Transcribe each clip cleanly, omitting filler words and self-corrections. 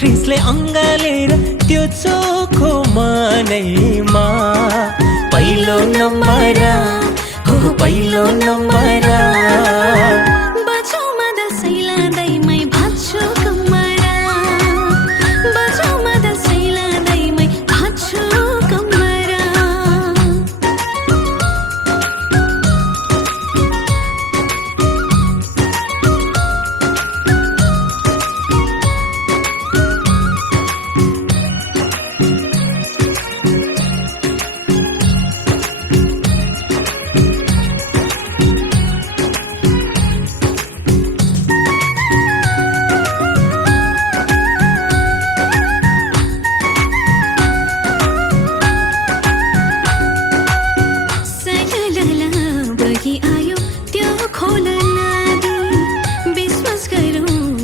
ख्रिसले अङ्गालेर त्यो चोखो मनैमा पहिलो नम्बर हो पहिलो नम्बर बजाउमा दसैँ लाँदैमै भाँच्छु कम्मरा बजाउमा दसैँ लाँदैमै भाँच्छु कम्मरा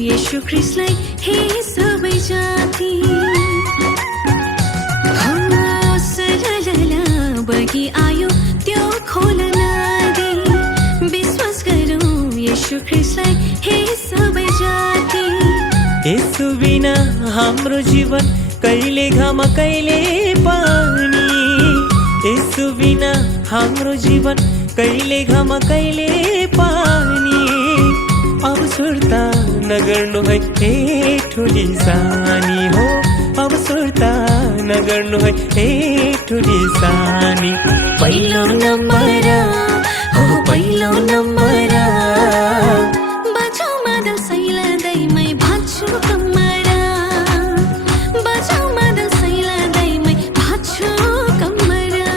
यीशु ख्रिस्टलाई हे सबै जाति सरलला बगी आयो त्यो खोल नदी विश्वास गरौँ यीशु ख्रिस्टलाई हे सबै जाति यसु बिना हाम्रो जीवन कहिले घाम कहिले पानी यसु बिना हाम्रो जीवन कहिले घाम कहिले पानी अब सुर्ता नगर्नु है हे ठुली सानी हो अब सुर्ता नगर्नु है हे ठुली सानी पहिलो नम्बर हो पहिलो नम्बर बजाउमा दसैँ लाँदैमै भाँच्छु कम्मरा बजाउमा दसैँ लाँदैमै भाँच्छु कम्मरा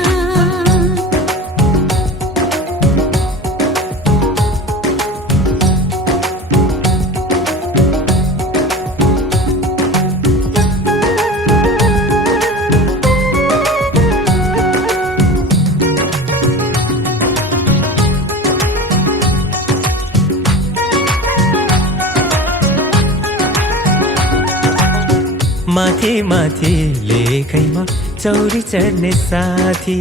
माथि माथि लेखैमा चौरी चढ्ने साथी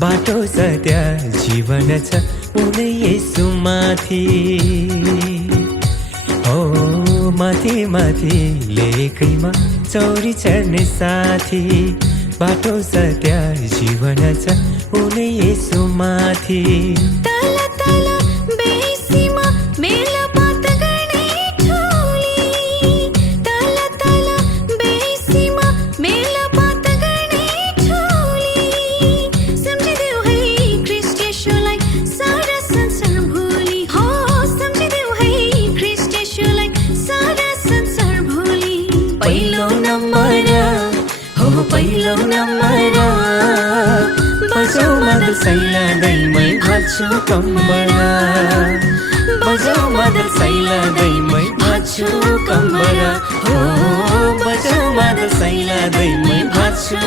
बाटो सत्य जीवन छ उनै यसु माथि हो माथि माथि लेखैमा चौरी चढ्ने साथी बाटो सत्य जीवन छ उनै यसु माथि तल तल बेसीमा मेला बात गर्ने ठुली तल तल बेसीमा मेला बात गर्ने ठुली सम्झिदेऊ है ख्रिस्ट येशूलाई सारा संसार भोलि हो सम्झिदेऊ है ख्रिस्ट येशूलाई सारा संसार भोलि पहिलो नम्बर हो पहिलो नम्बर बजाउमा दसैँ लाँदैमै भाँच्छु कम्मरा बजाउमा दसैँ लाँदैमै भाँच्छु कम्मरा हो बजाउमा दसैँ लाँदैमै भाँच्छु